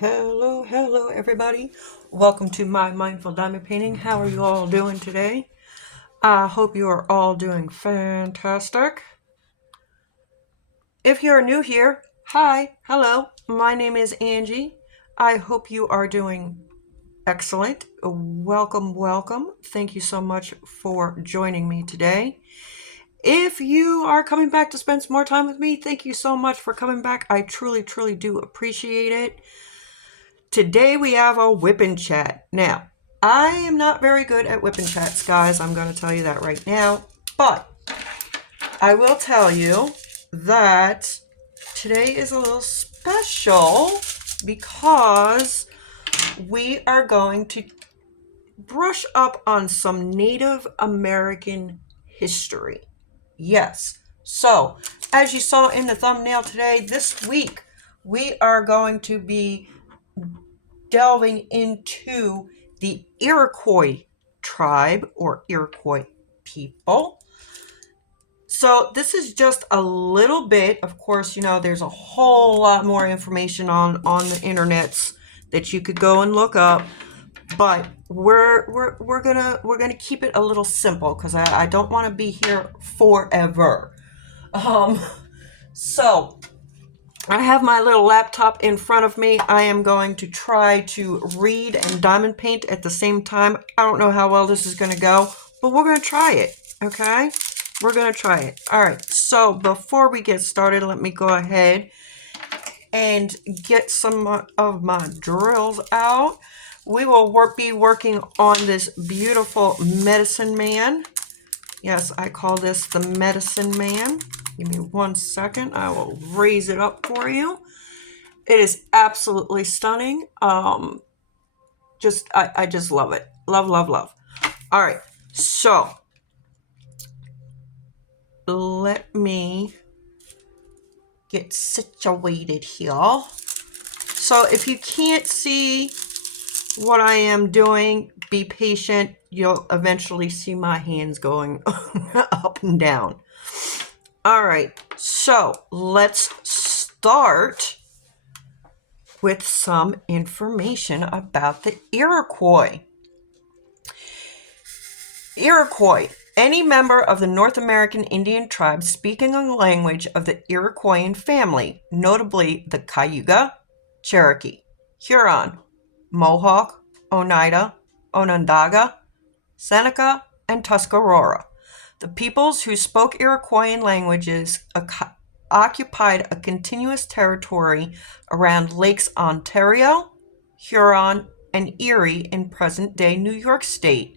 Hello, everybody. Welcome to my mindful diamond painting. How are you all doing today? I hope you are all doing fantastic. If you're new here, hi, hello. My name is Angie. I hope you are doing excellent. Welcome. Thank you so much for joining me today. If you are coming back to spend some more time with me, thank you so much for coming back. I truly do appreciate it. Today we have a whipping chat. Now, I am not very good at whipping chats, guys. I'm going to tell you that right now. But I will tell you that today is a little special because we are going to brush up on some Native American history. Yes. So, as you saw in the thumbnail today, this week we are going to be delving into the Iroquois tribe or Iroquois people. So this is just a little bit. Of course, you know, there's a whole lot more information on the internets that you could go and look up. But we're gonna keep it a little simple because I don't want to be here forever. So I have my little laptop in front of me. I am going to try to read and diamond paint at the same time. I don't know how well this is going to go, but we're going to try it, okay? We're going to try it. All right, so before we get started, let me go ahead and get some of my drills out. We will be working on this beautiful medicine man. Yes, I call this the medicine man. Give me 1 second. I will raise it up for you. It is absolutely stunning. I just love it. Love. All right. So let me get situated here. So if you can't see what I am doing, be patient. You'll eventually see my hands going up and down. All right, so let's start with some information about the Iroquois. Iroquois, any member of the North American Indian tribe speaking a language of the Iroquoian family, notably the Cayuga, Cherokee, Huron, Mohawk, Oneida, Onondaga, Seneca, and Tuscarora. The peoples who spoke Iroquoian languages occupied a continuous territory around Lakes Ontario, Huron, and Erie in present-day New York State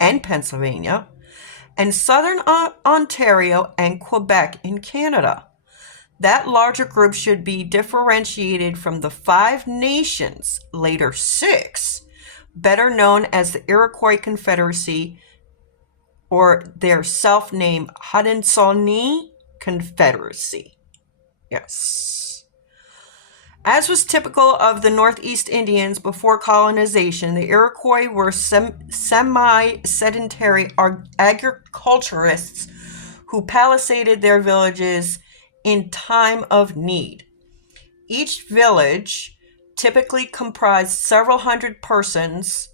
and Pennsylvania, and southern Ontario and Quebec in Canada. That larger group should be differentiated from the 5 nations, later 6, better known as the Iroquois Confederacy, or their self-named Haudenosaunee Confederacy. Yes. As was typical of the Northeast Indians before colonization, the Iroquois were semi-sedentary agriculturists who palisaded their villages in time of need. Each village typically comprised several hundred persons.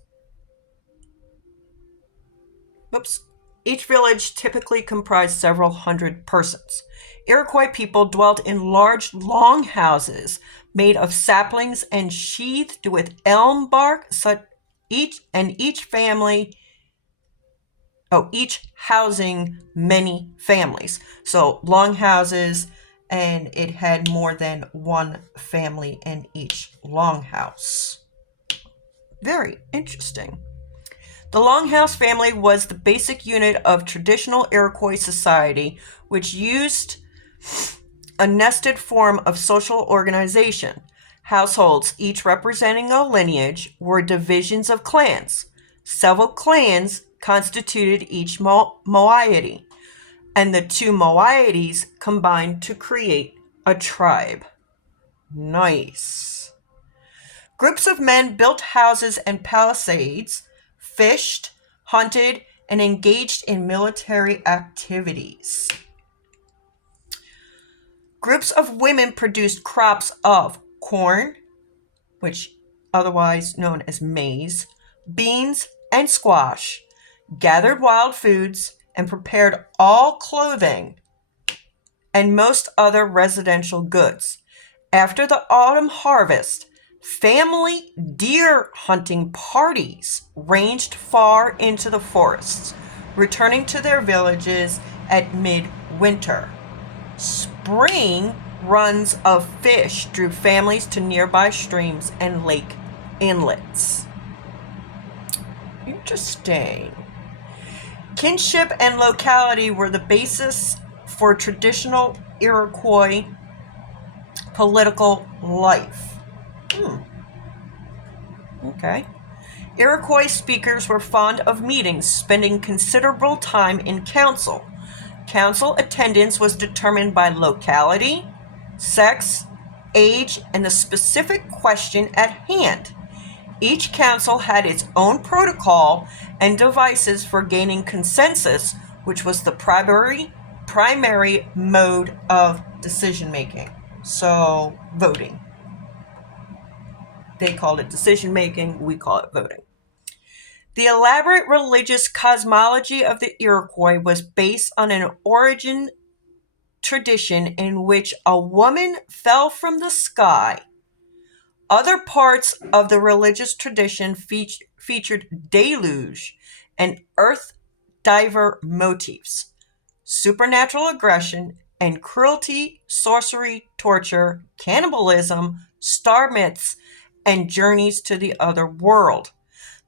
Each village typically comprised several hundred persons. Iroquois people dwelt in large longhouses made of saplings and sheathed with elm bark, each housing many families. So longhouses, and it had more than one family in each longhouse. Very interesting. The Longhouse family was the basic unit of traditional Iroquois society, which used a nested form of social organization. Households, each representing a lineage, were divisions of clans. Several clans constituted each moiety, and the 2 moieties combined to create a tribe. Nice. Groups of men built houses and palisades, fished, hunted, and engaged in military activities. Groups of women produced crops of corn, which otherwise known as maize, beans, and squash, gathered wild foods, and prepared all clothing and most other residential goods. After the autumn harvest, family deer hunting parties ranged far into the forests, returning to their villages at midwinter. Spring runs of fish drew families to nearby streams and lake inlets. Interesting. Kinship and locality were the basis for traditional Iroquois political life. Okay. Iroquois speakers were fond of meetings, spending considerable time in council. Council attendance was determined by locality, sex, age, and the specific question at hand. Each council had its own protocol and devices for gaining consensus, which was the primary mode of decision-making. So, voting. They called it decision-making, we call it voting. The elaborate religious cosmology of the Iroquois was based on an origin tradition in which a woman fell from the sky. Other parts of the religious tradition featured deluge and earth diver motifs, supernatural aggression, and cruelty, sorcery, torture, cannibalism, star myths, and journeys to the other world.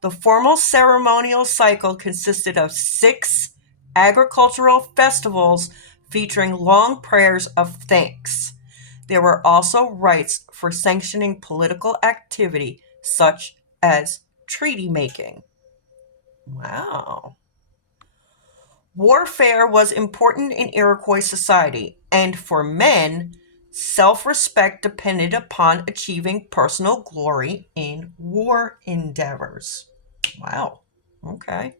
The formal ceremonial cycle consisted of 6 agricultural festivals featuring long prayers of thanks. There were also rites for sanctioning political activity, such as treaty making. Wow. Warfare was important in Iroquois society, and for men, self-respect depended upon achieving personal glory in war endeavors. Wow. Okay.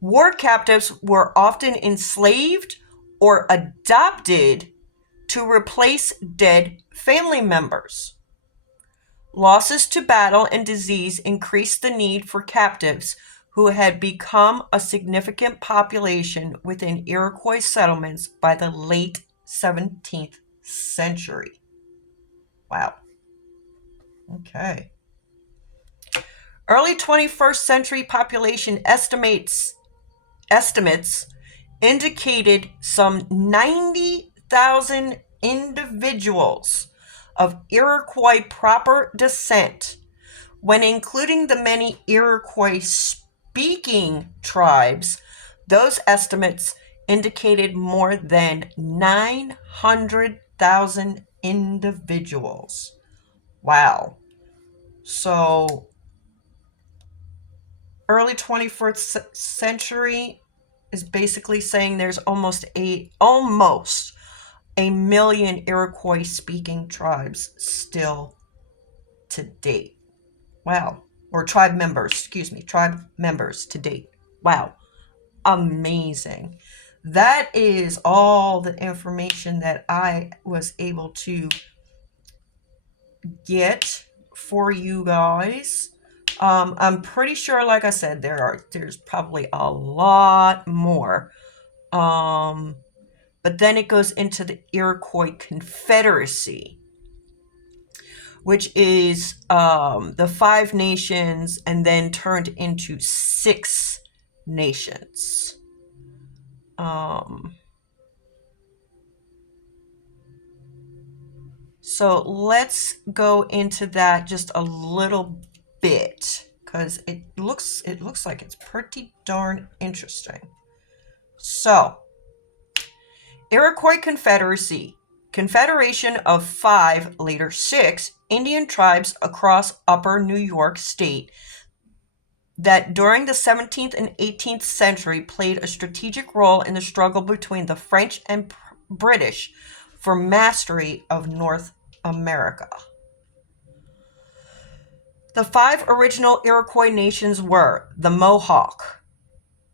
War captives were often enslaved or adopted to replace dead family members. Losses to battle and disease increased the need for captives, who had become a significant population within Iroquois settlements by the late 17th century. Wow. Okay. Early 21st century population estimates indicated some 90,000 individuals of Iroquois proper descent. When including the many Iroquois speaking tribes, those estimates indicated more than 900,000 individuals. Wow. So, early 21st century is basically saying there's almost a million Iroquois speaking tribes still to date. Wow. Or tribe members to date. Wow. Amazing. That is all the information that I was able to get for you guys. I'm pretty sure, like I said, there's probably a lot more. But then it goes into the Iroquois Confederacy, which is the 5 nations and then turned into 6 nations. So let's go into that just a little bit, because it looks like it's pretty darn interesting. So, Iroquois Confederacy, confederation of 5, later 6, Indian tribes across upper New York State that during the 17th and 18th century played a strategic role in the struggle between the French and British for mastery of North America. The 5 original Iroquois nations were the Mohawk,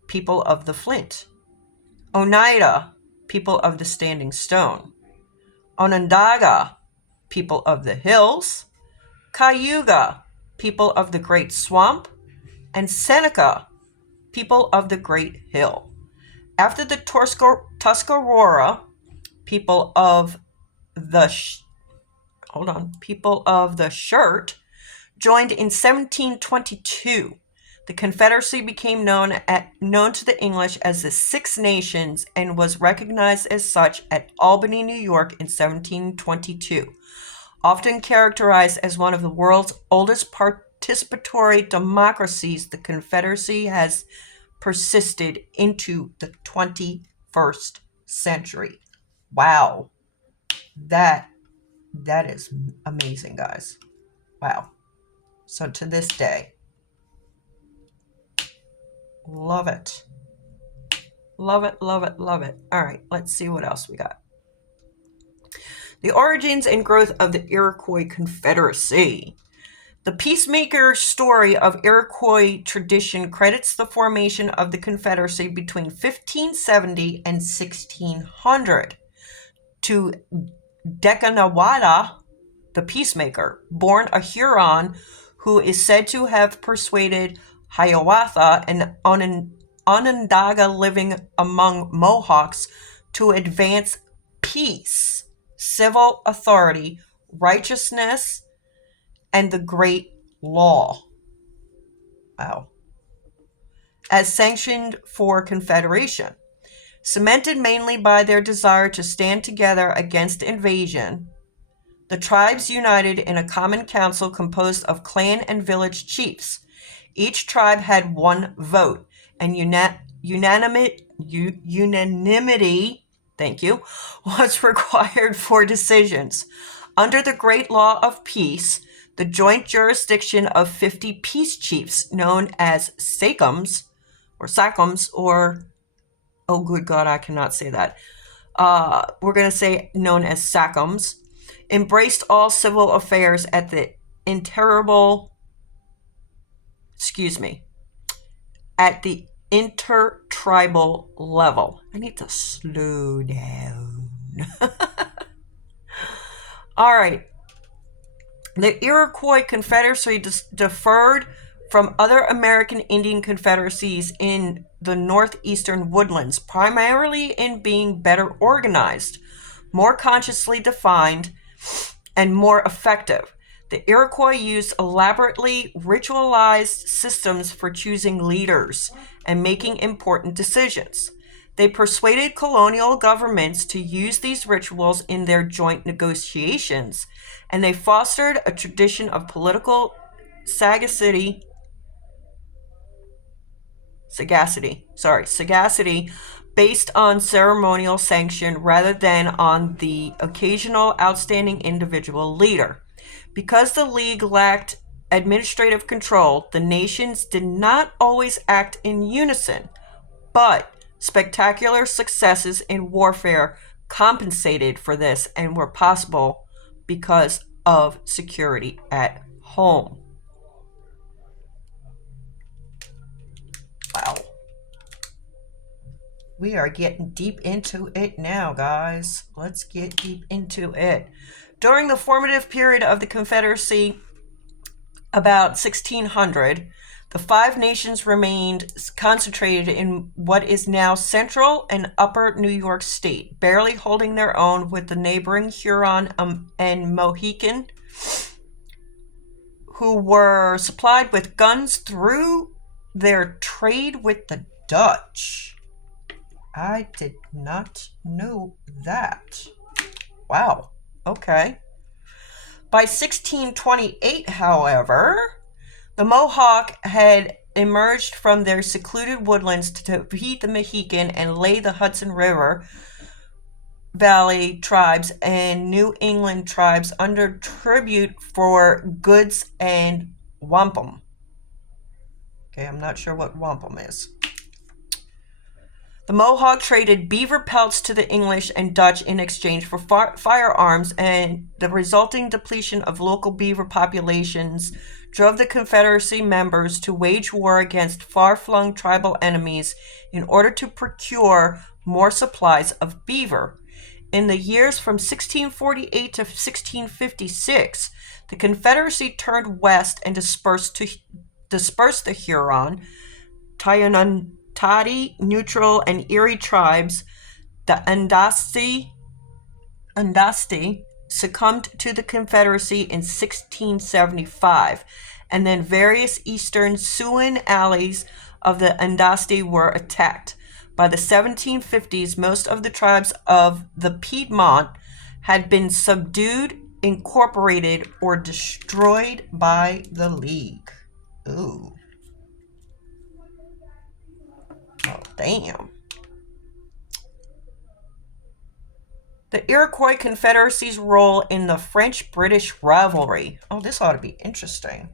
people of the Flint; Oneida, people of the Standing Stone; Onondaga, people of the hills; Cayuga, people of the Great Swamp, and Seneca, people of the Great Hill. After the Tuscarora, people of the Shirt, joined in 1722. The Confederacy became known to the English as the Six Nations and was recognized as such at Albany, New York in 1722. Often characterized as one of the world's oldest participatory democracies, the Confederacy has persisted into the 21st century. Wow. That is amazing, guys. Wow. So to this day, love it. Love it, love it, love it. All right, let's see what else we got. The origins and growth of the Iroquois Confederacy. The peacemaker story of Iroquois tradition credits the formation of the Confederacy between 1570 and 1600 to Decanawada, the peacemaker, born a Huron who is said to have persuaded Hiawatha, an Onondaga living among Mohawks, to advance peace, civil authority, righteousness, and the great law. Wow. As sanctioned for Confederation. Cemented mainly by their desire to stand together against invasion, the tribes united in a common council composed of clan and village chiefs. Each tribe had one vote, and unanimity, was required for decisions. Under the Great Law of Peace, the joint jurisdiction of 50 peace chiefs, known as sachems, or oh, good God, I cannot say that. We're going to say known as sachems, embraced all civil affairs at the intertribal level. I need to slow down. All right. The Iroquois Confederacy differed from other American Indian confederacies in the northeastern woodlands, primarily in being better organized, more consciously defined, and more effective. The Iroquois used elaborately ritualized systems for choosing leaders and making important decisions. They persuaded colonial governments to use these rituals in their joint negotiations, and they fostered a tradition of political sagacity based on ceremonial sanction rather than on the occasional outstanding individual leader. Because the League lacked administrative control, the nations did not always act in unison, but spectacular successes in warfare compensated for this and were possible because of security at home. Wow. We are getting deep into it now, guys. Let's get deep into it. During the formative period of the Confederacy, about 1600, the five nations remained concentrated in what is now central and upper New York State, barely holding their own with the neighboring Huron and Mohican, who were supplied with guns through their trade with the Dutch. I did not know that. Wow. Okay. By 1628, however, the Mohawk had emerged from their secluded woodlands to defeat the Mohican and lay the Hudson River Valley tribes and New England tribes under tribute for goods and wampum. Okay, I'm not sure what wampum is. The Mohawk traded beaver pelts to the English and Dutch in exchange for firearms, and the resulting depletion of local beaver populations drove the Confederacy members to wage war against far-flung tribal enemies in order to procure more supplies of beaver. In the years from 1648 to 1656, the Confederacy turned west and dispersed the Huron, Tayonantati, Neutral, and Erie tribes. The Andasti succumbed to the Confederacy in 1675, and then various eastern Siouan allies of the Andasti were attacked. By the 1750s, most of the tribes of the Piedmont had been subdued, incorporated, or destroyed by the League. Ooh. Oh, damn. The Iroquois Confederacy's role in the French-British rivalry. Oh, this ought to be interesting.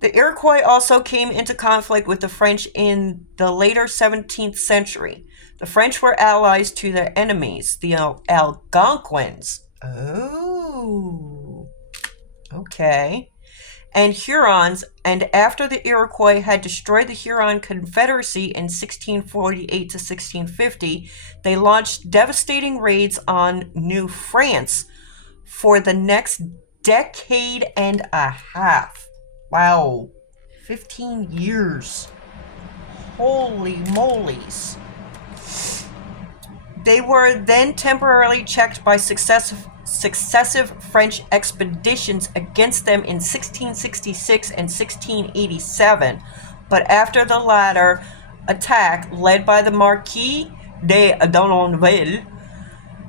The Iroquois also came into conflict with the French in the later 17th century. The French were allies to their enemies, the Algonquins. Oh, okay. And Hurons, and after the Iroquois had destroyed the Huron Confederacy in 1648 to 1650, they launched devastating raids on New France for the next decade and a half. Wow, 15 years. Holy molies. They were then temporarily checked by successive French expeditions against them in 1666 and 1687, but after the latter attack, led by the Marquis de Dononville,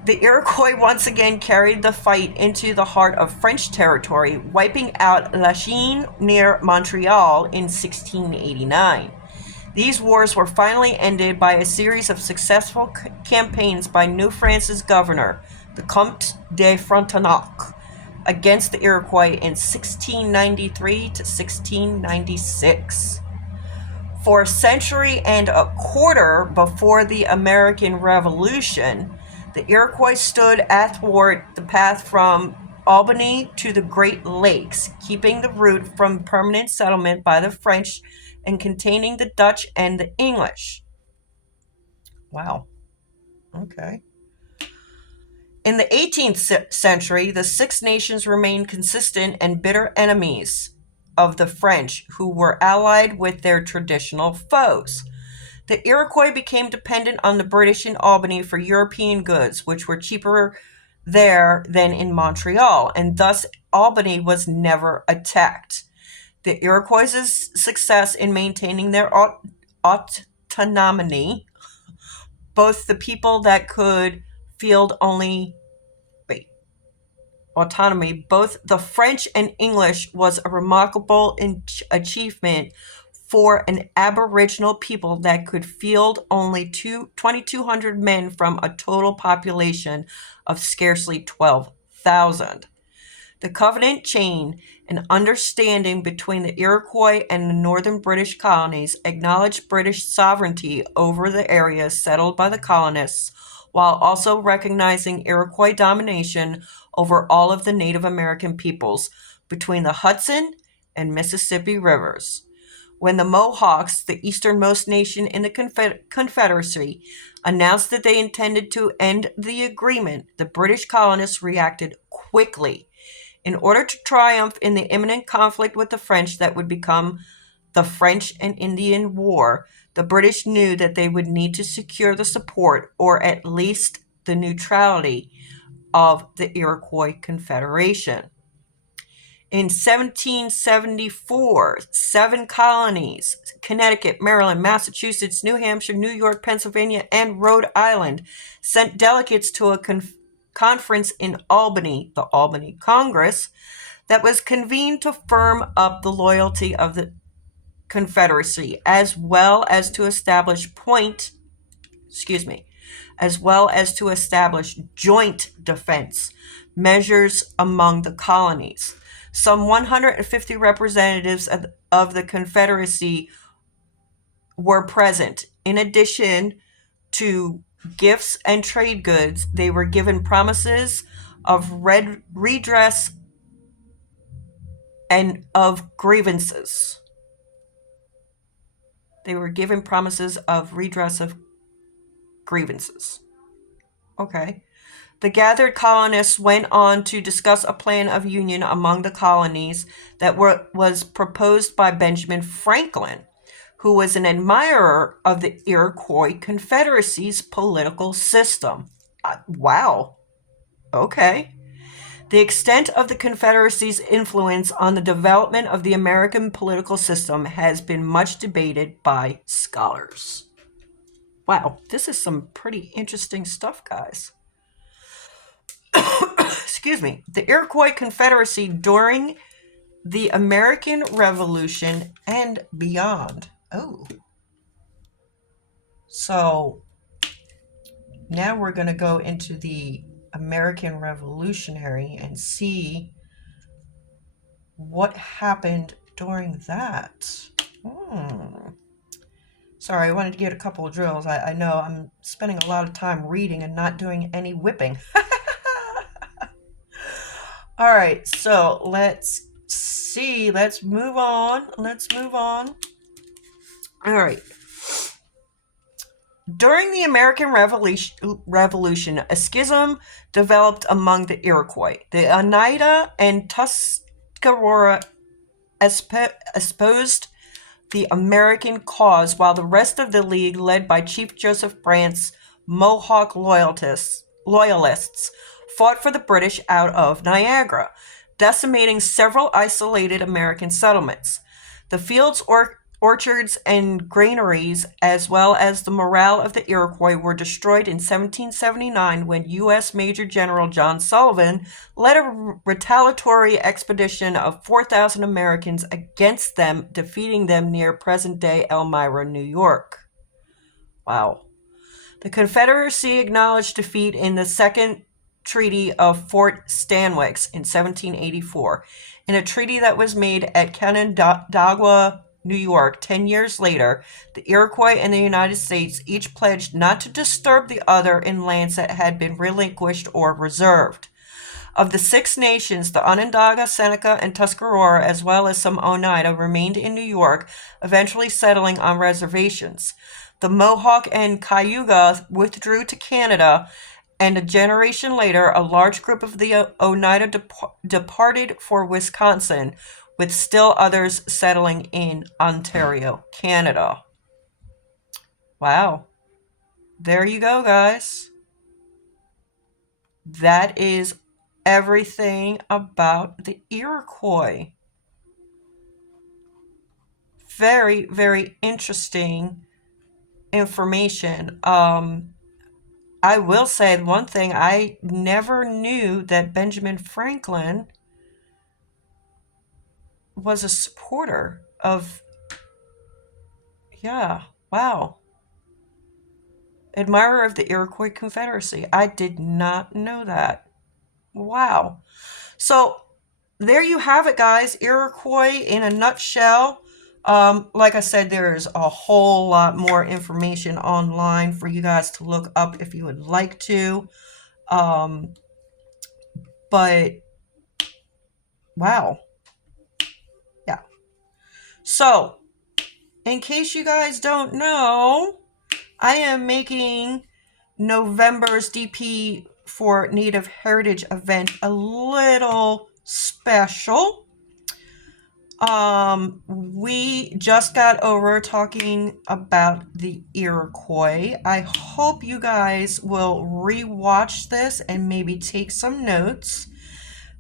the Iroquois once again carried the fight into the heart of French territory, wiping out Lachine near Montreal in 1689. These wars were finally ended by a series of successful campaigns by New France's governor, the Comte de Frontenac, against the Iroquois in 1693 to 1696. For a century and a quarter before the American Revolution, the Iroquois stood athwart the path from Albany to the Great Lakes, keeping the route from permanent settlement by the French and containing the Dutch and the English. Wow. Okay. In the 18th century, the Six Nations remained consistent and bitter enemies of the French, who were allied with their traditional foes. The Iroquois became dependent on the British in Albany for European goods, which were cheaper there than in Montreal, and thus Albany was never attacked. The Iroquois' success in maintaining their autonomy, both the people that could field only autonomy, both the French and English, was a remarkable achievement for an Aboriginal people that could field only 2,200 men from a total population of scarcely 12,000. The covenant chain, an understanding between the Iroquois and the northern British colonies, acknowledged British sovereignty over the areas settled by the colonists, while also recognizing Iroquois domination over all of the Native American peoples between the Hudson and Mississippi rivers. When the Mohawks, the easternmost nation in the Confederacy, announced that they intended to end the agreement, the British colonists reacted quickly. In order to triumph in the imminent conflict with the French that would become the French and Indian War, the British knew that they would need to secure the support, or at least the neutrality, of the Iroquois Confederation. In 1774, 7 colonies, Connecticut, Maryland, Massachusetts, New Hampshire, New York, Pennsylvania, and Rhode Island, sent delegates to a conference in Albany, the Albany Congress, that was convened to firm up the loyalty of the Confederacy, as well as to establish joint defense measures among the colonies. Some 150 representatives of the Confederacy were present. In addition to gifts and trade goods, they were given promises of redress and of grievances. They were given promises of redress of grievances. Okay. The gathered colonists went on to discuss a plan of union among the colonies that was proposed by Benjamin Franklin, who was an admirer of the Iroquois Confederacy's political system. Wow. Okay. The extent of the Confederacy's influence on the development of the American political system has been much debated by scholars. Wow, this is some pretty interesting stuff, guys. Excuse me. The Iroquois Confederacy during the American Revolution and beyond. Oh. So now we're going to go into the American Revolutionary and see what happened during that. Sorry, I wanted to get a couple of drills. I know I'm spending a lot of time reading and not doing any whipping. All right, so let's see. Let's move on. All right. During the American Revolution, a schism developed among the Iroquois. The Oneida and Tuscarora espoused the American cause, while the rest of the League, led by Chief Joseph Brant's Mohawk loyalists, fought for the British out of Niagara, decimating several isolated American settlements. The fields, orchards, and granaries, as well as the morale of the Iroquois, were destroyed in 1779 when U.S. Major General John Sullivan led a retaliatory expedition of 4,000 Americans against them, defeating them near present-day Elmira, New York. Wow. The Confederacy acknowledged defeat in the Second Treaty of Fort Stanwix in 1784, in a treaty that was made at Canandaigua, New York. 10 years later, the Iroquois and the United States each pledged not to disturb the other in lands that had been relinquished or reserved. Of the 6 nations, the Onondaga, Seneca, and Tuscarora, as well as some Oneida, remained in New York, eventually settling on reservations. The Mohawk and Cayuga withdrew to Canada, and a generation later, a large group of the Oneida departed for Wisconsin, with still others settling in Ontario, Canada. Wow. There you go, guys. That is everything about the Iroquois. Very, very interesting information. I will say one thing, I never knew that Benjamin Franklin was a supporter of, wow. Admirer of the Iroquois Confederacy. I did not know that. Wow. So there you have it, guys. Iroquois in a nutshell. Like I said, there's a whole lot more information online for you guys to look up if you would like to. But wow. Yeah. So, in case you guys don't know, I am making November's DP for Native Heritage event a little special. We just got over talking about the Iroquois. I hope you guys will rewatch this and maybe take some notes,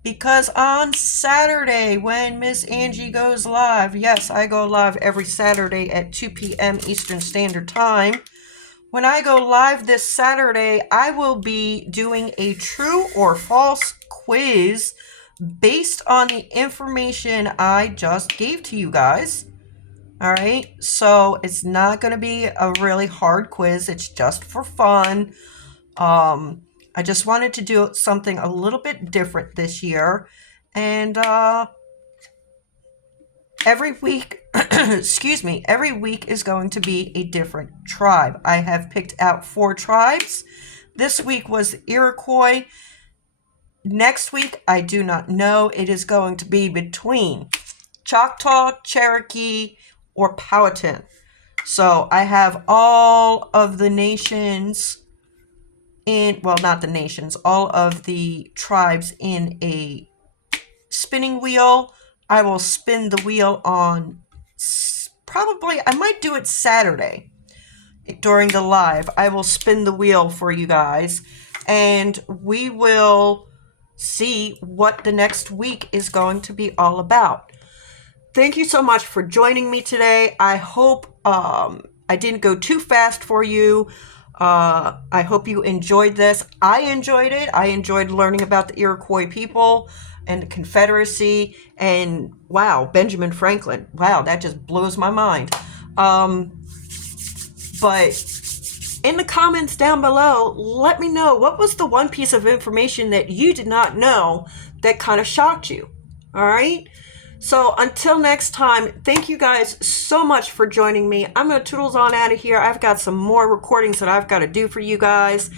because on Saturday when Miss Angie goes live, yes, I go live every Saturday at 2 p.m. Eastern Standard Time. When I go live this Saturday, I will be doing a true or false quiz based on the information I just gave to you guys. All right, so it's not going to be a really hard quiz. It's just for fun. I just wanted to do something a little bit different this year. And every week, every week is going to be a different tribe. I have picked out 4 tribes. This week was the Iroquois. Next week, I do not know. It is going to be between Choctaw, Cherokee, or Powhatan. So I have all of the nations in, well, not the nations, all of the tribes in a spinning wheel. I will spin the wheel on probably, I might do it Saturday during the live. I will spin the wheel for you guys, and we will see what the next week is going to be all about. Thank you so much for joining me today. I hope I didn't go too fast for you. I hope you enjoyed this. I enjoyed it. I enjoyed learning about the Iroquois people and the Confederacy. And wow, Benjamin Franklin. Wow, that just blows my mind. But in the comments down below, let me know, what was the one piece of information that you did not know that kind of shocked you? All right. So until next time, thank you guys so much for joining me. I'm going to toodles on out of here. I've got some more recordings that I've got to do for you guys.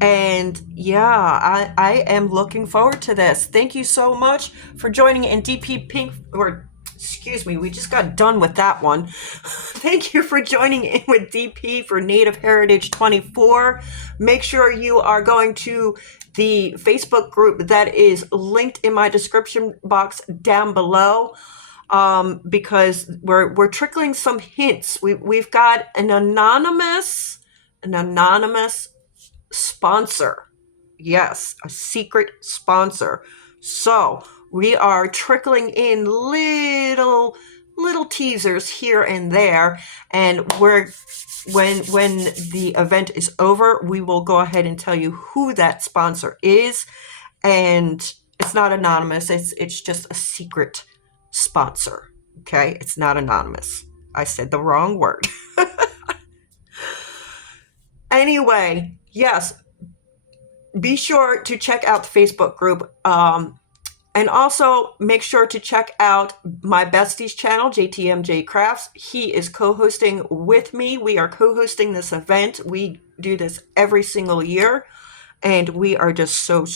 And yeah, I am looking forward to this. Thank you so much for joining in DP Pink, or excuse me, we just got done with that one. Thank you for joining in with DP for Native Heritage 24. Make sure you are going to the Facebook group that is linked in my description box down below, because we're trickling some hints. We've got an anonymous sponsor. Yes, a secret sponsor. So we are trickling in little teasers here and there, and when the event is over, we will go ahead and tell you who that sponsor is. And it's not anonymous. It's just a secret sponsor. Okay, it's not anonymous. I said the wrong word. Anyway, yes, be sure to check out the Facebook group. And also make sure to check out my bestie's channel, JTMJ Crafts. He is co-hosting with me. We are co-hosting this event. We do this every single year, and we are just so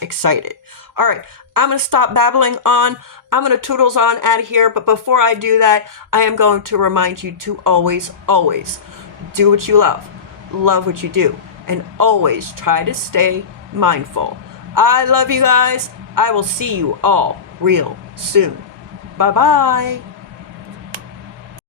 excited. All right, I'm going to stop babbling on. I'm going to toodles on out of here. But before I do that, I am going to remind you to always do what you love what you do, and always try to stay mindful. I love you guys. I will see you all real soon. Bye-bye.